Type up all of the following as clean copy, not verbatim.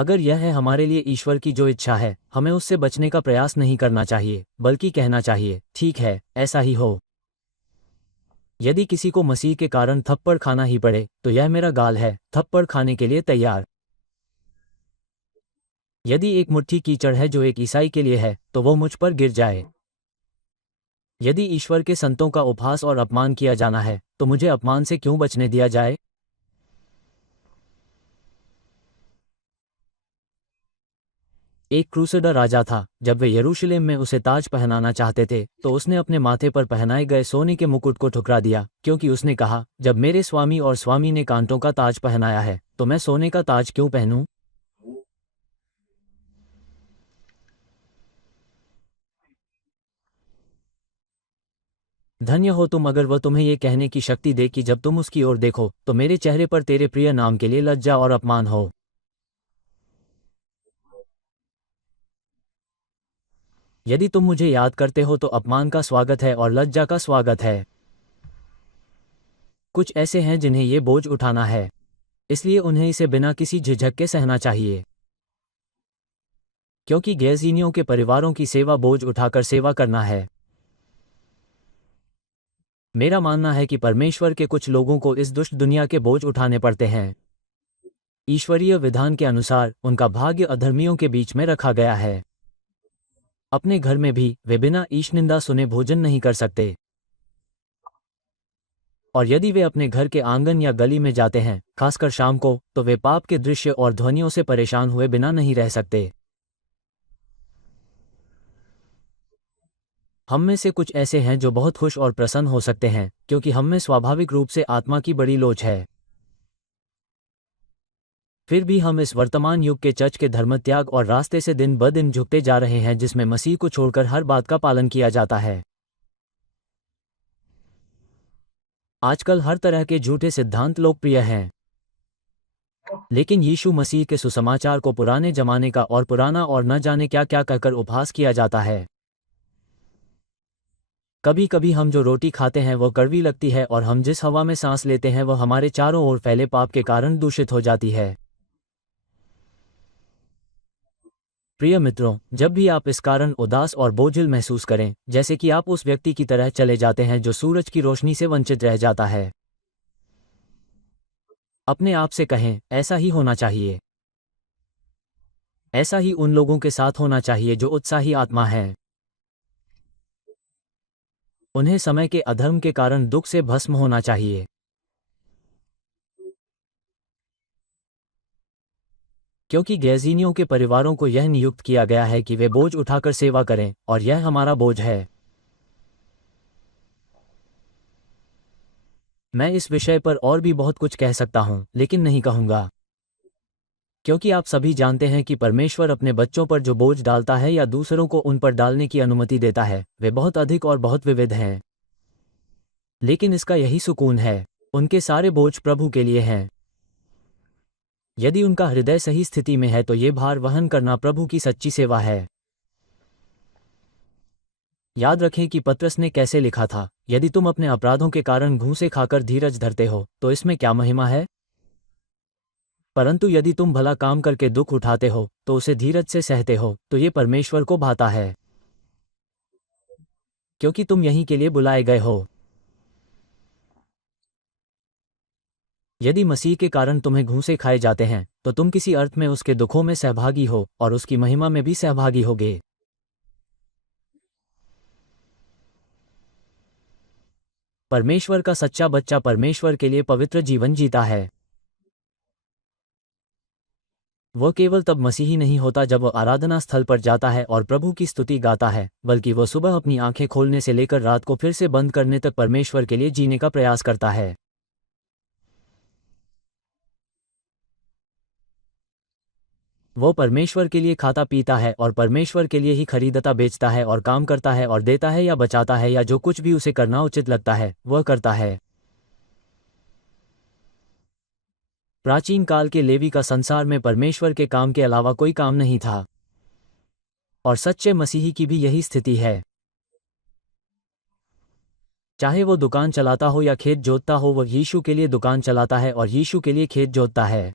अगर यह है हमारे लिए ईश्वर की जो इच्छा है, हमें उससे बचने का प्रयास नहीं करना चाहिए, बल्कि कहना चाहिए, ठीक है, ऐसा ही हो। यदि किसी को मसीह के कारण थप्पड़ खाना ही पड़े, तो यह मेरा गाल है, थप्पड़ खाने के लिए तैयार। यदि एक मुट्ठी कीचड़ है जो एक ईसाई के लिए है, तो वो मुझ पर गिर जाए। यदि ईश्वर के संतों का उपहास और अपमान किया जाना है, तो मुझे अपमान से क्यों बचने दिया जाए? एक क्रूसेडर राजा था। जब वे यरूशलेम में उसे ताज पहनाना चाहते थे, तो उसने अपने माथे पर पहनाए गए सोने के मुकुट को ठुकरा दिया, क्योंकि उसने कहा, जब मेरे स्वामी और स्वामी ने कांटों का ताज पहनाया है, तो मैं सोने का ताज क्यों पहनूं? धन्य हो तुम अगर वह तुम्हें ये कहने की शक्ति दे कि जब तुम उसकी ओर देखो, तो मेरे चेहरे पर तेरे प्रिय नाम के लिए लज्जा और अपमान हो। यदि तुम मुझे याद करते हो तो अपमान का स्वागत है और लज्जा का स्वागत है। कुछ ऐसे हैं जिन्हें ये बोझ उठाना है, इसलिए उन्हें इसे बिना किसी झिझक के सहना चाहिए। क्योंकि गैज़ीनियों के परिवारों की सेवा बोझ उठाकर सेवा करना है। मेरा मानना है कि परमेश्वर के कुछ लोगों को इस दुष्ट दुनिया के बोझ उठाने पड़ते हैं। ईश्वरीय विधान के अनुसार उनका भाग्य अधर्मियों के बीच में रखा गया है। अपने घर में भी वे बिना ईशनिंदा सुने भोजन नहीं कर सकते। और यदि वे अपने घर के आंगन या गली में जाते हैं, खासकर शाम को, तो वे पाप के दृश्य और ध्वनियों से परेशान हुए बिना नहीं रह सकते। हम में से कुछ ऐसे हैं जो बहुत खुश और प्रसन्न हो सकते हैं, क्योंकि हम में स्वाभाविक रूप से आत्मा की बड़ी लोच है। फिर भी हम इस वर्तमान युग के चर्च के धर्मत्याग और रास्ते से दिन ब दिन झुकते जा रहे हैं, जिसमें मसीह को छोड़कर हर बात का पालन किया जाता है। आजकल हर तरह के झूठे सिद्धांत लोकप्रिय हैं, लेकिन यीशु मसीह के सुसमाचार को पुराने जमाने का और पुराना और न जाने क्या क्या कहकर उपहास किया जाता है। कभी कभी हम जो रोटी खाते हैं वह कड़वी लगती है, और हम जिस हवा में सांस लेते हैं वह हमारे चारों ओर फैले पाप के कारण दूषित हो जाती है। प्रिय मित्रों, जब भी आप इस कारण उदास और बोझिल महसूस करें, जैसे कि आप उस व्यक्ति की तरह चले जाते हैं जो सूरज की रोशनी से वंचित रह जाता है, अपने आप से कहें, ऐसा ही होना चाहिए। ऐसा ही उन लोगों के साथ होना चाहिए जो उत्साही आत्मा हैं। उन्हें समय के अधर्म के कारण दुख से भस्म होना चाहिए। क्योंकि गैज़ीनियों के परिवारों को यह नियुक्त किया गया है कि वे बोझ उठाकर सेवा करें, और यह हमारा बोझ है। मैं इस विषय पर और भी बहुत कुछ कह सकता हूं, लेकिन नहीं कहूंगा। क्योंकि आप सभी जानते हैं कि परमेश्वर अपने बच्चों पर जो बोझ डालता है या दूसरों को उन पर डालने की अनुमति देता है, वे बहुत अधिक और बहुत विविध हैं। लेकिन इसका यही सुकून है, उनके सारे बोझ प्रभु के लिए हैं। यदि उनका हृदय सही स्थिति में है तो ये भार वहन करना प्रभु की सच्ची सेवा है। याद रखें कि पतरस ने कैसे लिखा था, यदि तुम अपने अपराधों के कारण घूंसे खाकर धीरज धरते हो, तो इसमें क्या महिमा है? परंतु यदि तुम भला काम करके दुख उठाते हो, तो उसे धीरज से सहते हो, तो ये परमेश्वर को भाता है। क्योंकि तुम यहीं के लिए बुलाए गए हो। यदि मसीह के कारण तुम्हें घूंसे खाए जाते हैं, तो तुम किसी अर्थ में उसके दुखों में सहभागी हो, और उसकी महिमा में भी सहभागी होगे। परमेश्वर का सच्चा बच्चा परमेश्वर के लिए पवित्र जीवन जीता है। वह केवल तब मसीही नहीं होता जब वह आराधना स्थल पर जाता है और प्रभु की स्तुति गाता है, बल्कि वह सुबह अपनी आंखें खोलने से लेकर रात को फिर से बंद करने तक परमेश्वर के लिए जीने का प्रयास करता है। वो परमेश्वर के लिए खाता पीता है और परमेश्वर के लिए ही खरीदता बेचता है और काम करता है और देता है या बचाता है या जो कुछ भी उसे करना उचित लगता है वह करता है। प्राचीन काल के लेवी का संसार में परमेश्वर के काम के अलावा कोई काम नहीं था, और सच्चे मसीही की भी यही स्थिति है। चाहे वो दुकान चलाता हो या खेत जोतता हो, वह यीशु के लिए दुकान चलाता है और यीशु के लिए खेत जोतता है।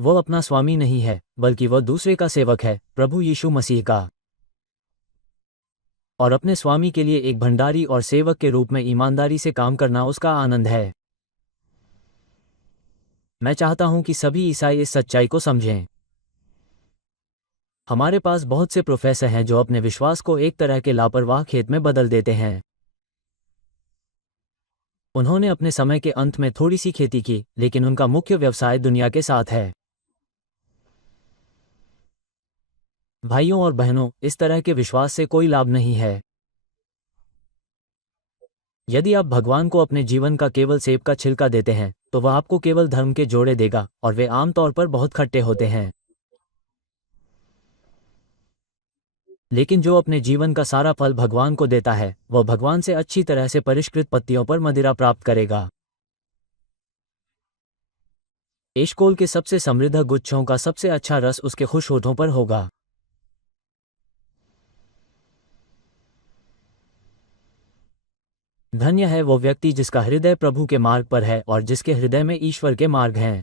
वो अपना स्वामी नहीं है, बल्कि वह दूसरे का सेवक है, प्रभु यीशु मसीह का। और अपने स्वामी के लिए एक भंडारी और सेवक के रूप में ईमानदारी से काम करना उसका आनंद है। मैं चाहता हूं कि सभी ईसाई इस सच्चाई को समझें। हमारे पास बहुत से प्रोफेसर हैं जो अपने विश्वास को एक तरह के लापरवाह खेत में बदल देते हैं। उन्होंने अपने समय के अंत में थोड़ी सी खेती की, लेकिन उनका मुख्य व्यवसाय दुनिया के साथ है। भाइयों और बहनों, इस तरह के विश्वास से कोई लाभ नहीं है। यदि आप भगवान को अपने जीवन का केवल सेब का छिलका देते हैं, तो वह आपको केवल धर्म के जोड़े देगा, और वे आमतौर पर बहुत खट्टे होते हैं। लेकिन जो अपने जीवन का सारा फल भगवान को देता है, वह भगवान से अच्छी तरह से परिष्कृत पत्तियों पर मदिरा प्राप्त करेगा। एशकोल के सबसे समृद्ध गुच्छों का सबसे अच्छा रस उसके खुश होठों पर होगा। धन्य है वो व्यक्ति जिसका हृदय प्रभु के मार्ग पर है और जिसके हृदय में ईश्वर के मार्ग हैं।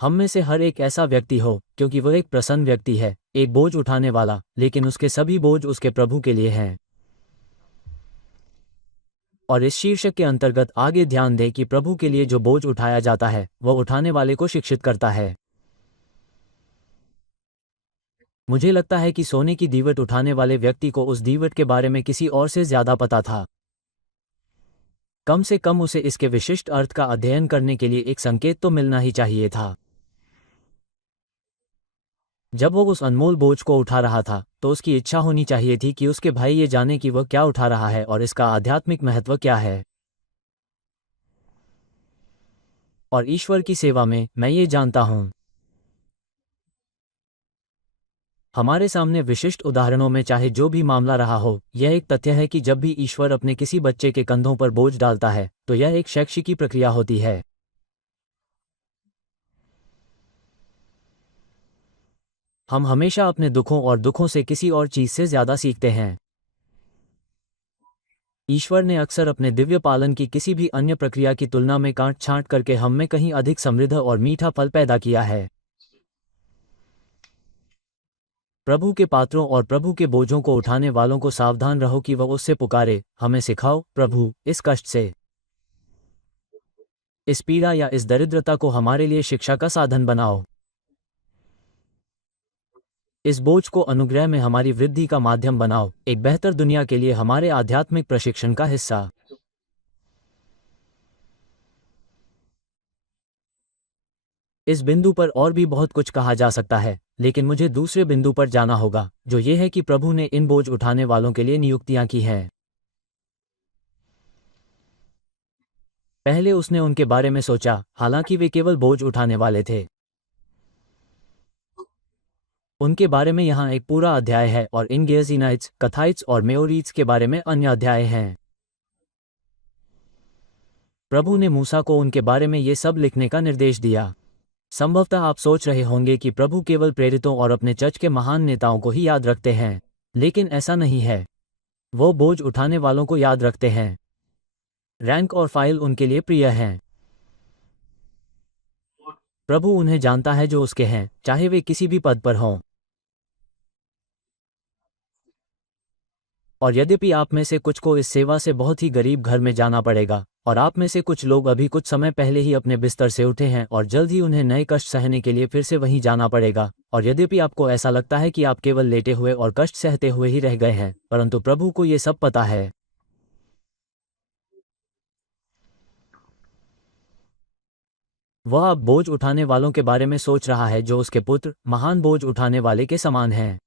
हम में से हर एक ऐसा व्यक्ति हो, क्योंकि वह एक प्रसन्न व्यक्ति है, एक बोझ उठाने वाला, लेकिन उसके सभी बोझ उसके प्रभु के लिए हैं। और इस शीर्षक के अंतर्गत आगे ध्यान दें कि प्रभु के लिए जो बोझ उठाया जाता है, वह उठाने वाले को शिक्षित करता है। मुझे लगता है कि सोने की दीवट उठाने वाले व्यक्ति को उस दीवट के बारे में किसी और से ज्यादा पता था। कम से कम उसे इसके विशिष्ट अर्थ का अध्ययन करने के लिए एक संकेत तो मिलना ही चाहिए था। जब वो उस अनमोल बोझ को उठा रहा था, तो उसकी इच्छा होनी चाहिए थी कि उसके भाई ये जाने कि वह क्या उठा रहा है और इसका आध्यात्मिक महत्व क्या है। और ईश्वर की सेवा में, मैं ये जानता हूं। हमारे सामने विशिष्ट उदाहरणों में चाहे जो भी मामला रहा हो, यह एक तथ्य है कि जब भी ईश्वर अपने किसी बच्चे के कंधों पर बोझ डालता है, तो यह एक शैक्षिकी प्रक्रिया होती है। हम हमेशा अपने दुखों और दुखों से किसी और चीज से ज्यादा सीखते हैं। ईश्वर ने अक्सर अपने दिव्य पालन की किसी भी अन्य प्रक्रिया की तुलना में काट छांट करके हम में कहीं अधिक समृद्ध और मीठा फल पैदा किया है। प्रभु के पात्रों और प्रभु के बोझों को उठाने वालों को सावधान रहो कि वह उससे पुकारे, हमें सिखाओ प्रभु, इस कष्ट से, इस पीड़ा या इस दरिद्रता को हमारे लिए शिक्षा का साधन बनाओ। इस बोझ को अनुग्रह में हमारी वृद्धि का माध्यम बनाओ, एक बेहतर दुनिया के लिए हमारे आध्यात्मिक प्रशिक्षण का हिस्सा। इस बिंदु पर और भी बहुत कुछ कहा जा सकता है, लेकिन मुझे दूसरे बिंदु पर जाना होगा, जो ये है कि प्रभु ने इन बोझ उठाने वालों के लिए नियुक्तियां की हैं। पहले उसने उनके बारे में सोचा, हालांकि वे केवल बोझ उठाने वाले थे। उनके बारे में यहाँ एक पूरा अध्याय है, और इन गेर्जिनाइट्स, कथाइट्स और मेओरीट्स के बारे में अन्य अध्याय हैं। प्रभु ने मूसा को उनके बारे में ये सब लिखने का निर्देश दिया। संभवतः आप सोच रहे होंगे कि प्रभु केवल प्रेरितों और अपने चर्च के महान नेताओं को ही याद रखते हैं, लेकिन ऐसा नहीं है। वो बोझ उठाने वालों को याद रखते हैं। रैंक और फाइल उनके लिए प्रिय हैं। प्रभु उन्हें जानता है जो उसके हैं, चाहे वे किसी भी पद पर हों। और यद्यपि आप में से कुछ को इस सेवा से बहुत ही गरीब घर में जाना पड़ेगा, और आप में से कुछ लोग अभी कुछ समय पहले ही अपने बिस्तर से उठे हैं और जल्द ही उन्हें नए कष्ट सहने के लिए फिर से वहीं जाना पड़ेगा, और यद्यपि आपको ऐसा लगता है कि आप केवल लेटे हुए और कष्ट सहते हुए ही रह गए हैं, परंतु प्रभु को ये सब पता है। वह अब बोझ उठाने वालों के बारे में सोच रहा है जो उसके पुत्र, महान बोझ उठाने वाले के समान हैं।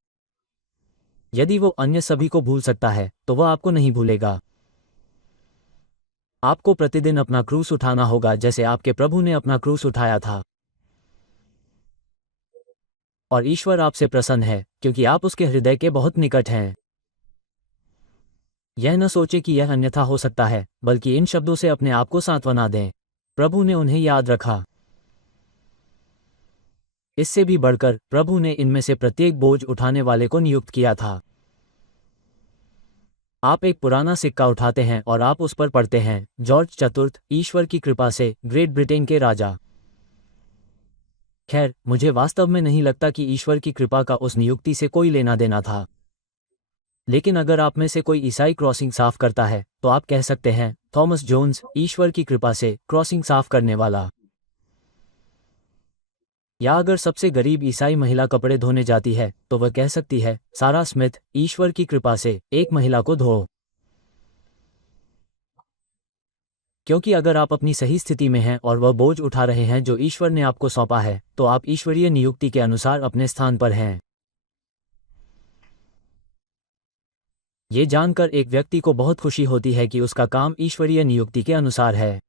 यदि वो अन्य सभी को भूल सकता है, तो वह आपको नहीं भूलेगा। आपको प्रतिदिन अपना क्रूस उठाना होगा जैसे आपके प्रभु ने अपना क्रूस उठाया था। और ईश्वर आपसे प्रसन्न है, क्योंकि आप उसके हृदय के बहुत निकट हैं। यह न सोचे कि यह अन्यथा हो सकता है, बल्कि इन शब्दों से अपने आप को सांत्वना दें, प्रभु ने उन्हें याद रखा। इससे भी बढ़कर, प्रभु ने इनमें से प्रत्येक बोझ उठाने वाले को नियुक्त किया था। आप एक पुराना सिक्का उठाते हैं और आप उस पर पढ़ते हैं, जॉर्ज चतुर्थ, ईश्वर की कृपा से, ग्रेट ब्रिटेन के राजा। खैर, मुझे वास्तव में नहीं लगता कि ईश्वर की कृपा का उस नियुक्ति से कोई लेना देना था। लेकिन अगर आप में से कोई ईसाई क्रॉसिंग साफ करता है तो आप कह सकते हैं, थॉमस जोन्स, ईश्वर की कृपा से क्रॉसिंग साफ करने वाला। या अगर सबसे गरीब ईसाई महिला कपड़े धोने जाती है तो वह कह सकती है, सारा स्मिथ, ईश्वर की कृपा से एक महिला को धो। क्योंकि अगर आप अपनी सही स्थिति में हैं और वह बोझ उठा रहे हैं जो ईश्वर ने आपको सौंपा है, तो आप ईश्वरीय नियुक्ति के अनुसार अपने स्थान पर हैं। ये जानकर एक व्यक्ति को बहुत खुशी होती है कि उसका काम ईश्वरीय नियुक्ति के अनुसार है।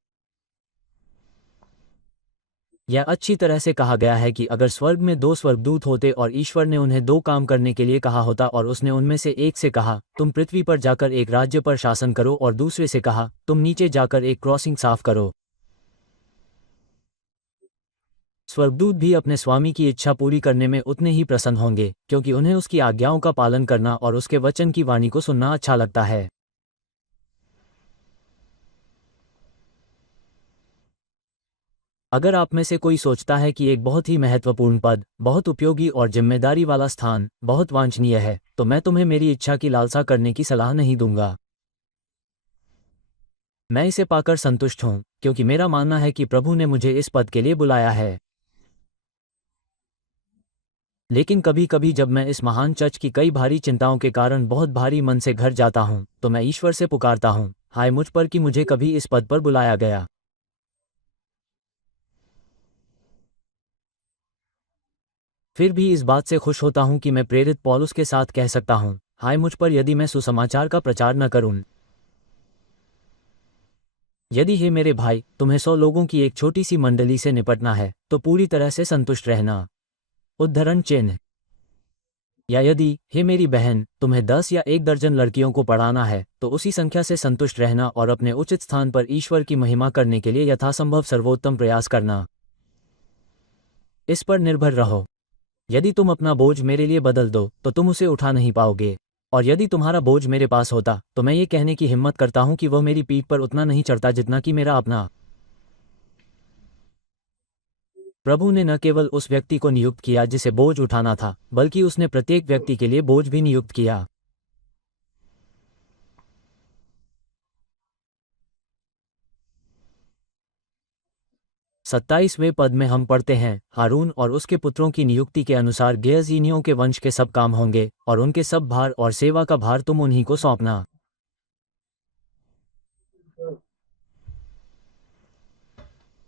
यह अच्छी तरह से कहा गया है कि अगर स्वर्ग में दो स्वर्गदूत होते और ईश्वर ने उन्हें दो काम करने के लिए कहा होता और उसने उनमें से एक से कहा, तुम पृथ्वी पर जाकर एक राज्य पर शासन करो, और दूसरे से कहा, तुम नीचे जाकर एक क्रॉसिंग साफ करो, स्वर्गदूत भी अपने स्वामी की इच्छा पूरी करने में उतने ही प्रसन्न होंगे, क्योंकि उन्हें उसकी आज्ञाओं का पालन करना और उसके वचन की वाणी को सुनना अच्छा लगता है। अगर आप में से कोई सोचता है कि एक बहुत ही महत्वपूर्ण पद, बहुत उपयोगी और जिम्मेदारी वाला स्थान बहुत वांछनीय है, तो मैं तुम्हें मेरी इच्छा की लालसा करने की सलाह नहीं दूंगा। मैं इसे पाकर संतुष्ट हूं, क्योंकि मेरा मानना है कि प्रभु ने मुझे इस पद के लिए बुलाया है। लेकिन कभी कभी जब मैं इस महान चर्च की कई भारी चिंताओं के कारण बहुत भारी मन से घर जाता हूं, तो मैं ईश्वर से पुकारता हूं, हाय मुझ पर कि मुझे कभी इस पद पर बुलाया गया। फिर भी इस बात से खुश होता हूं कि मैं प्रेरित पौलुस के साथ कह सकता हूं, हाय मुझ पर यदि मैं सुसमाचार का प्रचार न करूं। यदि हे मेरे भाई, तुम्हें 100 लोगों की एक छोटी सी मंडली से निपटना है, तो पूरी तरह से संतुष्ट रहना। उद्धरण चिन्ह। या यदि, हे मेरी बहन, तुम्हें 10 या 1 दर्जन लड़कियों को पढ़ाना है, तो उसी संख्या से संतुष्ट रहना और अपने उचित स्थान पर ईश्वर की महिमा करने के लिए यथासंभव सर्वोत्तम प्रयास करना। इस पर निर्भर रहो। यदि तुम अपना बोझ मेरे लिए बदल दो तो तुम उसे उठा नहीं पाओगे, और यदि तुम्हारा बोझ मेरे पास होता तो मैं ये कहने की हिम्मत करता हूं कि वह मेरी पीठ पर उतना नहीं चढ़ता जितना कि मेरा अपना। प्रभु ने न केवल उस व्यक्ति को नियुक्त किया जिसे बोझ उठाना था, बल्कि उसने प्रत्येक व्यक्ति के लिए बोझ भी नियुक्त किया। सत्ताईसवें पद में हम पढ़ते हैं, हारून और उसके पुत्रों की नियुक्ति के अनुसार गेर्जीनियों के वंश के सब काम होंगे, और उनके सब भार और सेवा का भार तुम उन्हीं को सौंपना।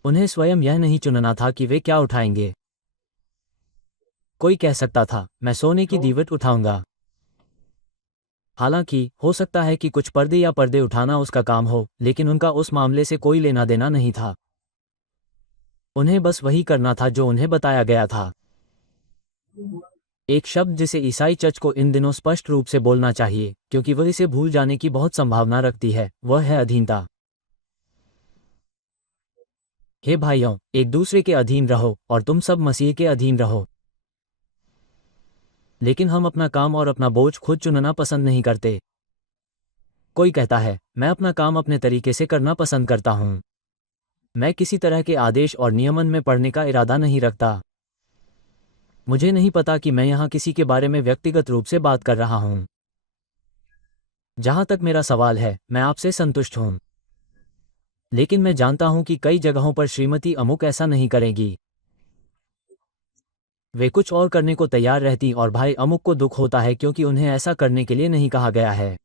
उन्हें स्वयं यह नहीं चुनना था कि वे क्या उठाएंगे। कोई कह सकता था, मैं सोने की दीवट उठाऊंगा। हालांकि हो सकता है कि कुछ पर्दे या पर्दे उठाना उसका काम हो, लेकिन उनका उस मामले से कोई लेना देना नहीं था। उन्हें बस वही करना था जो उन्हें बताया गया था। एक शब्द जिसे ईसाई चर्च को इन दिनों स्पष्ट रूप से बोलना चाहिए, क्योंकि वह इसे भूल जाने की बहुत संभावना रखती है, वह है अधीनता। हे भाइयों, एक दूसरे के अधीन रहो, और तुम सब मसीह के अधीन रहो। लेकिन हम अपना काम और अपना बोझ खुद चुनना पसंद नहीं करते। कोई कहता है, मैं अपना काम अपने तरीके से करना पसंद करता हूं। मैं किसी तरह के आदेश और नियमन में पढ़ने का इरादा नहीं रखता। मुझे नहीं पता कि मैं यहाँ किसी के बारे में व्यक्तिगत रूप से बात कर रहा हूँ। जहाँ तक मेरा सवाल है, मैं आपसे संतुष्ट हूँ। लेकिन मैं जानता हूँ कि कई जगहों पर श्रीमती अमुक ऐसा नहीं करेगी। वे कुछ और करने को तैयार रहती और भाई अमुक को दुख होता है क्योंकि उन्हें ऐसा करने के लिए नहीं कहा गया है।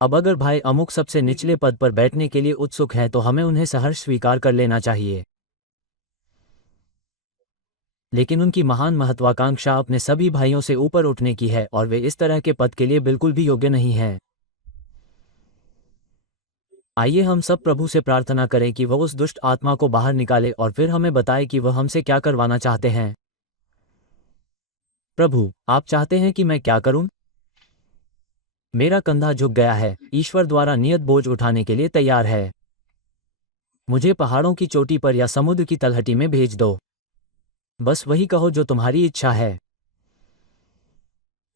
अब अगर भाई अमुक सबसे निचले पद पर बैठने के लिए उत्सुक है तो हमें उन्हें सहर्ष स्वीकार कर लेना चाहिए। लेकिन उनकी महान महत्वाकांक्षा अपने सभी भाइयों से ऊपर उठने की है और वे इस तरह के पद के लिए बिल्कुल भी योग्य नहीं हैं। आइए हम सब प्रभु से प्रार्थना करें कि वह उस दुष्ट आत्मा को बाहर निकाले और फिर हमें बताए कि वह हमसे क्या करवाना चाहते हैं। प्रभु, आप चाहते हैं कि मैं क्या करूं? मेरा कंधा झुक गया है, ईश्वर द्वारा नियत बोझ उठाने के लिए तैयार है। मुझे पहाड़ों की चोटी पर या समुद्र की तलहटी में भेज दो। बस वही कहो जो तुम्हारी इच्छा है।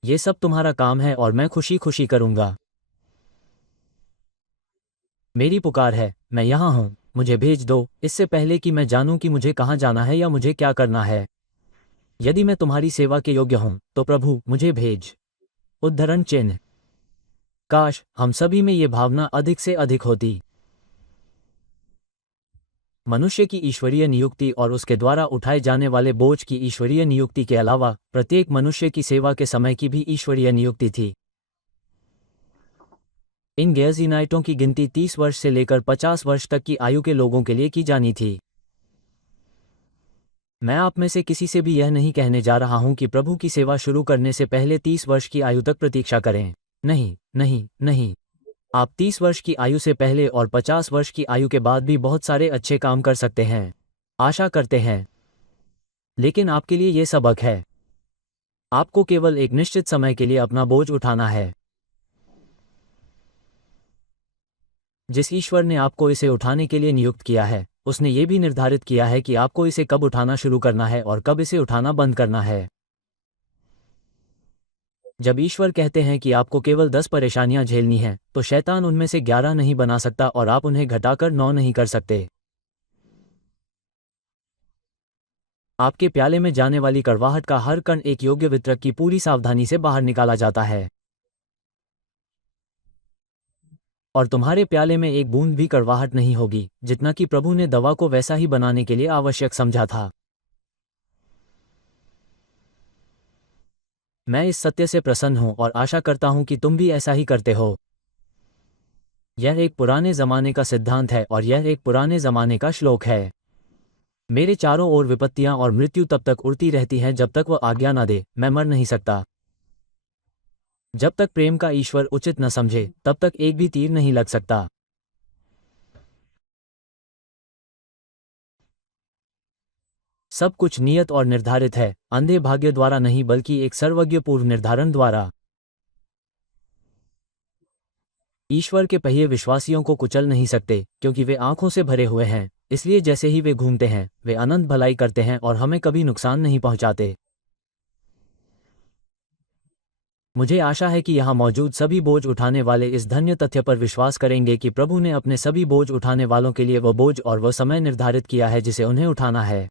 ये सब तुम्हारा काम है और मैं खुशी खुशी करूंगा। मेरी पुकार है, मैं यहाँ हूँ, मुझे भेज दो, इससे पहले कि मैं जानूं कि मुझे कहाँ जाना है या मुझे क्या करना है। यदि मैं तुम्हारी सेवा के योग्य हूं, तो प्रभु मुझे भेज। उद्धरण चिन्ह। काश हम सभी में ये भावना अधिक से अधिक होती। मनुष्य की ईश्वरीय नियुक्ति और उसके द्वारा उठाए जाने वाले बोझ की ईश्वरीय नियुक्ति के अलावा प्रत्येक मनुष्य की सेवा के समय की भी ईश्वरीय नियुक्ति थी। इन गेर्जिनाइटों की गिनती 30 वर्ष से लेकर 50 वर्ष तक की आयु के लोगों के लिए की जानी थी। मैं आप में से किसी से भी यह नहीं कहने जा रहा हूं कि प्रभु की सेवा शुरू करने से पहले 30 वर्ष की आयु तक प्रतीक्षा करें। नहीं, नहीं, नहीं। आप 30 वर्ष की आयु से पहले और 50 वर्ष की आयु के बाद भी बहुत सारे अच्छे काम कर सकते हैं। आशा करते हैं। लेकिन आपके लिए यह सबक है। आपको केवल एक निश्चित समय के लिए अपना बोझ उठाना है। जिस ईश्वर ने आपको इसे उठाने के लिए नियुक्त किया है, उसने ये भी निर्धारित किया है कि आपको इसे कब उठाना शुरू करना है और कब इसे उठाना बंद करना है। जब ईश्वर कहते हैं कि आपको केवल 10 परेशानियां झेलनी हैं, तो शैतान उनमें से 11 नहीं बना सकता और आप उन्हें घटाकर 9 नहीं कर सकते। आपके प्याले में जाने वाली कड़वाहट का हर कण एक योग्य वितरक की पूरी सावधानी से बाहर निकाला जाता है। और तुम्हारे प्याले में एक बूंद भी कड़वाहट नहीं होगी, जितना कि प्रभु ने दवा को वैसा ही बनाने के लिए आवश्यक समझा था। मैं इस सत्य से प्रसन्न हूं और आशा करता हूं कि तुम भी ऐसा ही करते हो। यह एक पुराने जमाने का सिद्धांत है और यह एक पुराने जमाने का श्लोक है। मेरे चारों ओर विपत्तियां और मृत्यु तब तक उड़ती रहती हैं जब तक वह आज्ञा न दे, मैं मर नहीं सकता। जब तक प्रेम का ईश्वर उचित न समझे, तब तक एक भी तीर नहीं लग सकता। सब कुछ नियत और निर्धारित है, अंधे भाग्य द्वारा नहीं बल्कि एक सर्वज्ञ पूर्व निर्धारण द्वारा। ईश्वर के पहिए विश्वासियों को कुचल नहीं सकते, क्योंकि वे आंखों से भरे हुए हैं, इसलिए जैसे ही वे घूमते हैं, वे अनंत भलाई करते हैं और हमें कभी नुकसान नहीं पहुंचाते। मुझे आशा है कि यहाँ मौजूद सभी बोझ उठाने वाले इस धन्य तथ्य पर विश्वास करेंगे कि प्रभु ने अपने सभी बोझ उठाने वालों के लिए वह बोझ और वह समय निर्धारित किया है जिसे उन्हें उठाना है।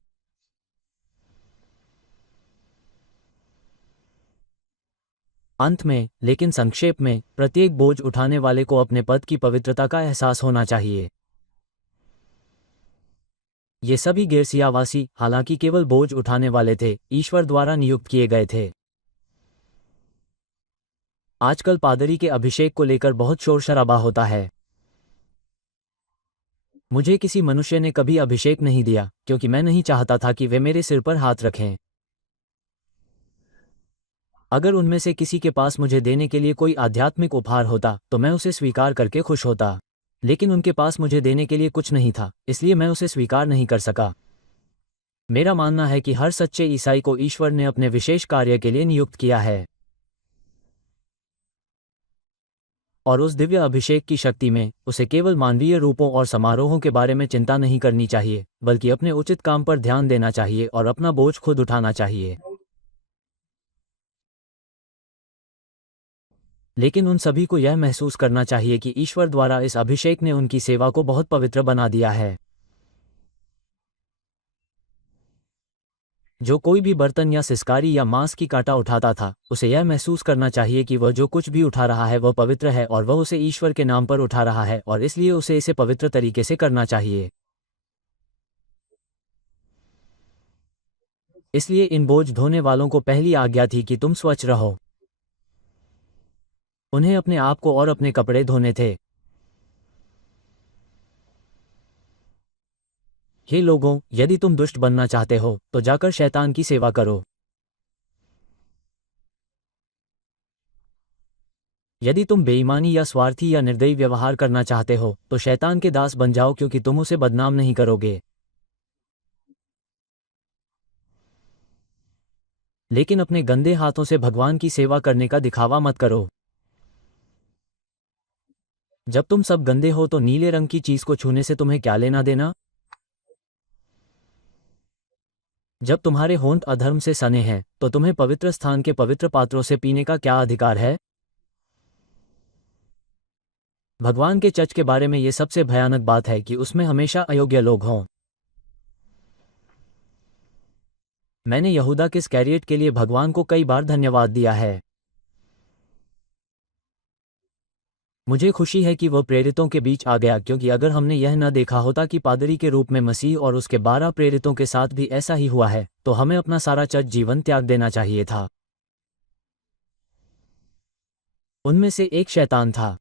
अंत में, लेकिन संक्षेप में, प्रत्येक बोझ उठाने वाले को अपने पद की पवित्रता का एहसास होना चाहिए। ये सभी गेर्सियावासी, हालांकि केवल बोझ उठाने वाले थे, ईश्वर द्वारा नियुक्त किए गए थे। आजकल पादरी के अभिषेक को लेकर बहुत शोर शराबा होता है। मुझे किसी मनुष्य ने कभी अभिषेक नहीं दिया, क्योंकि मैं नहीं चाहता था कि वे मेरे सिर पर हाथ रखें। अगर उनमें से किसी के पास मुझे देने के लिए कोई आध्यात्मिक उपहार होता, तो मैं उसे स्वीकार करके खुश होता। लेकिन उनके पास मुझे देने के लिए कुछ नहीं था, इसलिए मैं उसे स्वीकार नहीं कर सका। मेरा मानना है कि हर सच्चे ईसाई को ईश्वर ने अपने विशेष कार्य के लिए नियुक्त किया है। और उस दिव्य अभिषेक की शक्ति में, उसे केवल मानवीय रूपों और समारोहों के बारे में चिंता नहीं करनी चाहिए, बल्कि अपने उचित काम पर ध्यान देना चाहिए और अपना बोझ खुद उठाना चाहिए। लेकिन उन सभी को यह महसूस करना चाहिए कि ईश्वर द्वारा इस अभिषेक ने उनकी सेवा को बहुत पवित्र बना दिया है। जो कोई भी बर्तन या सिसकारी या मांस की कांटा उठाता था, उसे यह महसूस करना चाहिए कि वह जो कुछ भी उठा रहा है वह पवित्र है और वह उसे ईश्वर के नाम पर उठा रहा है और इसलिए उसे इसे पवित्र तरीके से करना चाहिए। इसलिए इन बोझ ढोने वालों को पहली आज्ञा थी कि तुम स्वच्छ रहो। उन्हें अपने आप को और अपने कपड़े धोने थे। हे लोगों, यदि तुम दुष्ट बनना चाहते हो, तो जाकर शैतान की सेवा करो। यदि तुम बेईमानी या स्वार्थी या निर्दयी व्यवहार करना चाहते हो, तो शैतान के दास बन जाओ, क्योंकि तुम उसे बदनाम नहीं करोगे। लेकिन अपने गंदे हाथों से भगवान की सेवा करने का दिखावा मत करो। जब तुम सब गंदे हो तो नीले रंग की चीज को छूने से तुम्हें क्या लेना देना? जब तुम्हारे होंठ अधर्म से सने हैं, तो तुम्हें पवित्र स्थान के पवित्र पात्रों से पीने का क्या अधिकार है? भगवान के चर्च के बारे में ये सबसे भयानक बात है कि उसमें हमेशा अयोग्य लोग हों। मैंने यहूदा के स्कैरियट के लिए भगवान को कई बार धन्यवाद दिया है। मुझे खुशी है कि वह प्रेरितों के बीच आ गया, क्योंकि अगर हमने यह न देखा होता कि पादरी के रूप में मसीह और उसके 12 प्रेरितों के साथ भी ऐसा ही हुआ है, तो हमें अपना सारा चर्च जीवन त्याग देना चाहिए था। उनमें से एक शैतान था।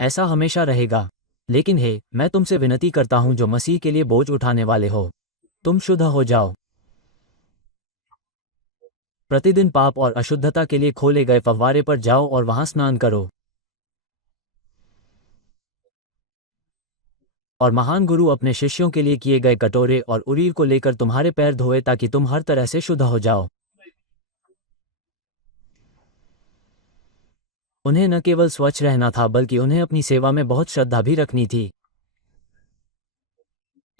ऐसा हमेशा रहेगा। लेकिन हे, मैं तुमसे विनती करता हूं जो मसीह के लिए बोझ उठाने वाले हो, तुम शुद्ध हो जाओ। प्रतिदिन पाप और अशुद्धता के लिए खोले गए फव्वारे पर जाओ और वहां स्नान करो। और महान गुरु अपने शिष्यों के लिए किए गए कटोरे और उरीर को लेकर तुम्हारे पैर धोए ताकि तुम हर तरह से शुद्ध हो जाओ। उन्हें न केवल स्वच्छ रहना था बल्कि उन्हें अपनी सेवा में बहुत श्रद्धा भी रखनी थी।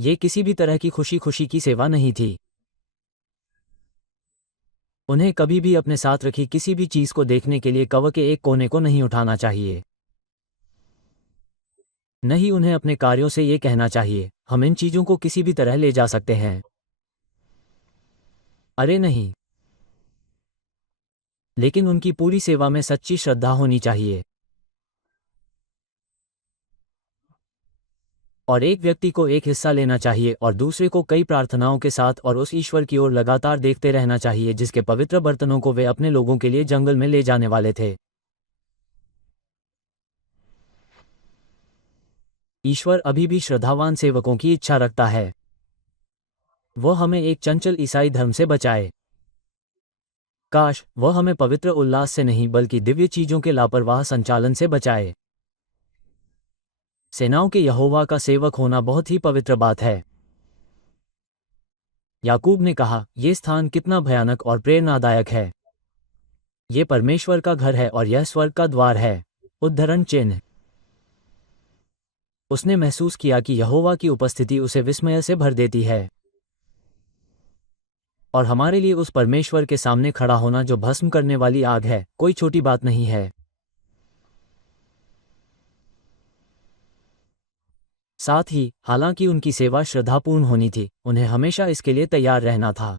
ये किसी भी तरह की खुशी खुशी की सेवा नहीं थी। उन्हें कभी भी अपने साथ रखी किसी भी चीज को देखने के लिए कवर के एक कोने को नहीं उठाना चाहिए। नहीं, उन्हें अपने कार्यों से ये कहना चाहिए, हम इन चीजों को किसी भी तरह ले जा सकते हैं। अरे नहीं। लेकिन उनकी पूरी सेवा में सच्ची श्रद्धा होनी चाहिए। और एक व्यक्ति को एक हिस्सा लेना चाहिए और दूसरे को कई प्रार्थनाओं के साथ और उस ईश्वर की ओर लगातार देखते रहना चाहिए जिसके पवित्र बर्तनों को वे अपने लोगों के लिए जंगल में ले जाने वाले थे। ईश्वर अभी भी श्रद्धावान सेवकों की इच्छा रखता है। वह हमें एक चंचल ईसाई धर्म से बचाए। काश वह हमें पवित्र उल्लास से नहीं बल्कि दिव्य चीजों के लापरवाह संचालन से बचाए। सेनाओं के यहोवा का सेवक होना बहुत ही पवित्र बात है। याकूब ने कहा, यह स्थान कितना भयानक और प्रेरणादायक है। यह परमेश्वर का घर है और यह स्वर्ग का द्वार है। उद्धरण चिन्ह। उसने महसूस किया कि यहोवा की उपस्थिति उसे विस्मय से भर देती है। और हमारे लिए उस परमेश्वर के सामने खड़ा होना जो भस्म करने वाली आग है, कोई छोटी बात नहीं है। साथ ही, हालांकि उनकी सेवा श्रद्धापूर्ण होनी थी, उन्हें हमेशा इसके लिए तैयार रहना था।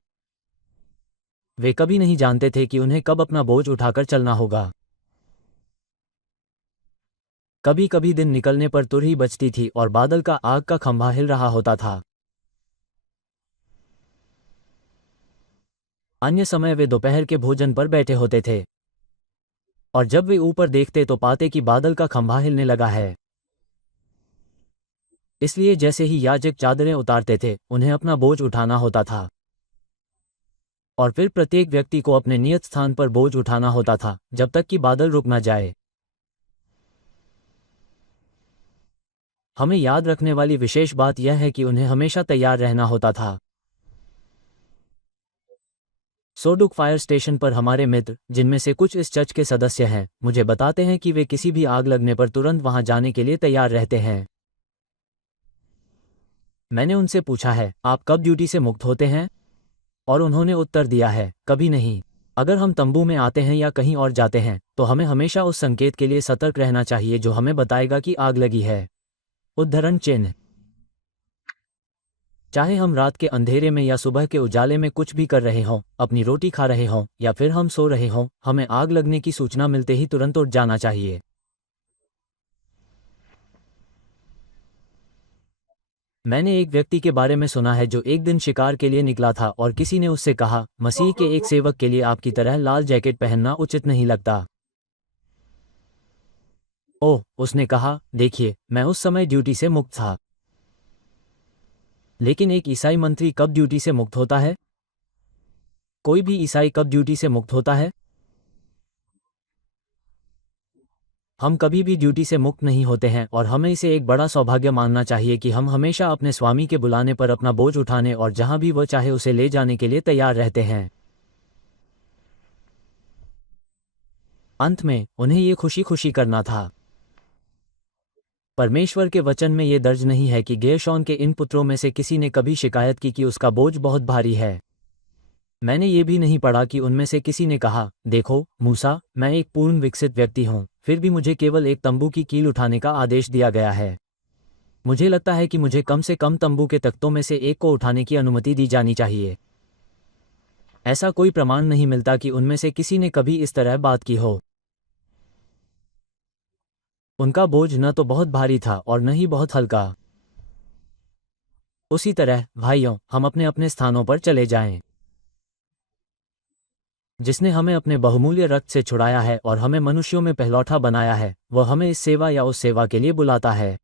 वे कभी नहीं जानते थे कि उन्हें कब अपना बोझ उठाकर चलना होगा। कभी कभी दिन निकलने पर तुरही बचती थी और बादल का आग का खंभा हिल रहा होता था। अन्य समय वे दोपहर के भोजन पर बैठे होते थे और जब वे ऊपर देखते तो पाते कि बादल का खंभा हिलने लगा है। इसलिए जैसे ही याजक चादरें उतारते थे, उन्हें अपना बोझ उठाना होता था। और फिर प्रत्येक व्यक्ति को अपने नियत स्थान पर बोझ उठाना होता था जब तक कि बादल रुक न जाए। हमें याद रखने वाली विशेष बात यह है कि उन्हें हमेशा तैयार रहना होता था। सोडुक फायर स्टेशन पर हमारे मित्र, जिनमें से कुछ इस चर्च के सदस्य हैं, मुझे बताते हैं कि वे किसी भी आग लगने पर तुरंत वहां जाने के लिए तैयार रहते हैं। मैंने उनसे पूछा है, आप कब ड्यूटी से मुक्त होते हैं? और उन्होंने उत्तर दिया है, कभी नहीं। अगर हम तंबू में आते हैं या कहीं और जाते हैं, तो हमें हमेशा उस संकेत के लिए सतर्क रहना चाहिए जो हमें बताएगा कि आग लगी है। उद्धरण चिन्ह। चाहे हम रात के अंधेरे में या सुबह के उजाले में कुछ भी कर रहे हों, अपनी रोटी खा रहे हों या फिर हम सो रहे हों, हमें आग लगने की सूचना मिलते ही तुरंत उठ जाना चाहिए। मैंने एक व्यक्ति के बारे में सुना है जो एक दिन शिकार के लिए निकला था और किसी ने उससे कहा, मसीह के एक सेवक के लिए आपकी तरह लाल जैकेट पहनना उचित नहीं लगता। ओह, उसने कहा, देखिए, मैं उस समय ड्यूटी से मुक्त था। लेकिन एक ईसाई मंत्री कब ड्यूटी से मुक्त होता है? कोई भी ईसाई कब ड्यूटी से मुक्त होता है? हम कभी भी ड्यूटी से मुक्त नहीं होते हैं और हमें इसे एक बड़ा सौभाग्य मानना चाहिए कि हम हमेशा अपने स्वामी के बुलाने पर अपना बोझ उठाने और जहां भी वह चाहे उसे ले जाने के लिए तैयार रहते हैं। अंत में, उन्हें ये खुशी खुशी करना था। परमेश्वर के वचन में ये दर्ज नहीं है कि गेरशौन के इन पुत्रों में से किसी ने कभी शिकायत की कि उसका बोझ बहुत भारी है। मैंने ये भी नहीं पढ़ा कि उनमें से किसी ने कहा, देखो मूसा, मैं एक पूर्ण विकसित व्यक्ति हूँ, फिर भी मुझे केवल एक तंबू की कील उठाने का आदेश दिया गया है। मुझे लगता है कि मुझे कम से कम तंबू के तख्तों में से एक को उठाने की अनुमति दी जानी चाहिए। ऐसा कोई प्रमाण नहीं मिलता कि उनमें से किसी ने कभी इस तरह बात की हो। उनका बोझ न तो बहुत भारी था और न ही बहुत हल्का। उसी तरह भाइयों, हम अपने अपने स्थानों पर चले जाएं। जिसने हमें अपने बहुमूल्य रक्त से छुड़ाया है और हमें मनुष्यों में पहलौठा बनाया है, वह हमें इस सेवा या उस सेवा के लिए बुलाता है।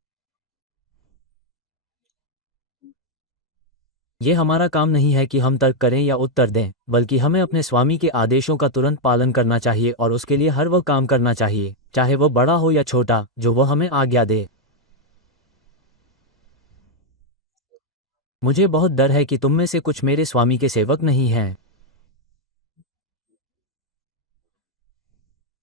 ये हमारा काम नहीं है कि हम तर्क करें या उत्तर दें, बल्कि हमें अपने स्वामी के आदेशों का तुरंत पालन करना चाहिए और उसके लिए हर वह काम करना चाहिए, चाहे वह बड़ा हो या छोटा, जो वह हमें आज्ञा दे। मुझे बहुत डर है कि तुम में से कुछ मेरे स्वामी के सेवक नहीं हैं।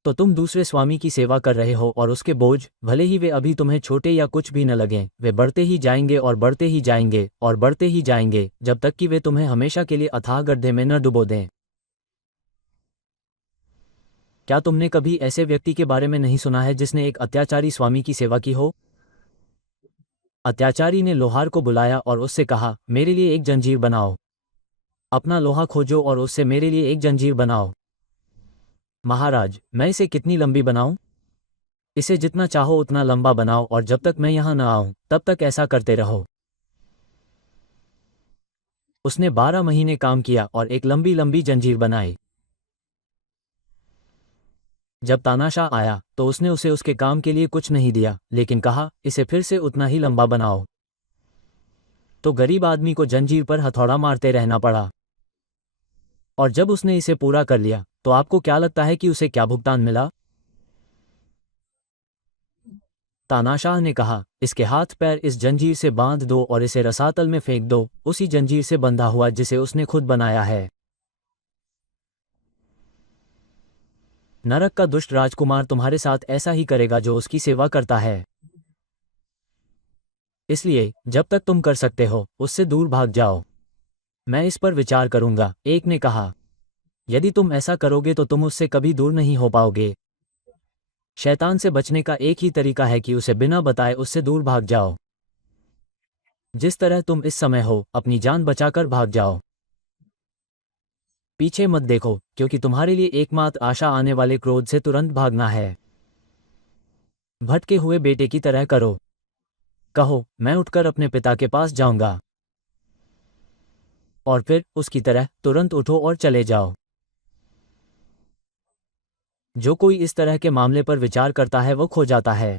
तो तुम दूसरे स्वामी की सेवा कर रहे हो और उसके बोझ, भले ही वे अभी तुम्हें छोटे या कुछ भी न लगें, वे बढ़ते ही जाएंगे और बढ़ते ही जाएंगे और बढ़ते ही जाएंगे, जब तक कि वे तुम्हें हमेशा के लिए अथाह गड्ढे में न डुबो दें। क्या तुमने कभी ऐसे व्यक्ति के बारे में नहीं सुना है जिसने एक अत्याचारी स्वामी की सेवा की हो? अत्याचारी ने लोहार को बुलाया और उससे कहा, मेरे लिए एक जंजीर बनाओ। अपना लोहा खोजो और उससे मेरे लिए एक जंजीर बनाओ। महाराज, मैं इसे कितनी लंबी बनाऊं? इसे जितना चाहो उतना लंबा बनाओ और जब तक मैं यहां न आऊं, तब तक ऐसा करते रहो। उसने 12 महीने काम किया और एक लंबी लंबी जंजीर बनाई। जब तानाशाह आया तो उसने उसे उसके काम के लिए कुछ नहीं दिया, लेकिन कहा, इसे फिर से उतना ही लंबा बनाओ। तो गरीब आदमी को जंजीर पर हथौड़ा मारते रहना पड़ा। और जब उसने इसे पूरा कर लिया, तो आपको क्या लगता है कि उसे क्या भुगतान मिला? तानाशाह ने कहा, इसके हाथ पैर इस जंजीर से बांध दो और इसे रसातल में फेंक दो, उसी जंजीर से बंधा हुआ जिसे उसने खुद बनाया है। नरक का दुष्ट राजकुमार तुम्हारे साथ ऐसा ही करेगा जो उसकी सेवा करता है। इसलिए जब तक तुम कर सकते हो, उससे दूर भाग जाओ। मैं इस पर विचार करूंगा, एक ने कहा। यदि तुम ऐसा करोगे तो तुम उससे कभी दूर नहीं हो पाओगे। शैतान से बचने का एक ही तरीका है कि उसे बिना बताए उससे दूर भाग जाओ। जिस तरह तुम इस समय हो, अपनी जान बचाकर भाग जाओ। पीछे मत देखो, क्योंकि तुम्हारे लिए एकमात्र आशा आने वाले क्रोध से तुरंत भागना है। भटके हुए बेटे की तरह करो। कहो, मैं उठकर अपने पिता के पास जाऊंगा। और फिर उसकी तरह तुरंत उठो और चले जाओ। जो कोई इस तरह के मामले पर विचार करता है वो खो जाता है।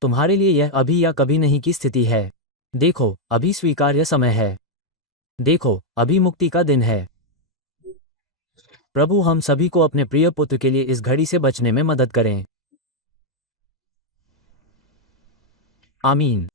तुम्हारे लिए यह अभी या कभी नहीं की स्थिति है। देखो, अभी स्वीकार्य समय है। देखो, अभी मुक्ति का दिन है। प्रभु हम सभी को अपने प्रिय पुत्र के लिए इस घड़ी से बचने में मदद करें। आमीन।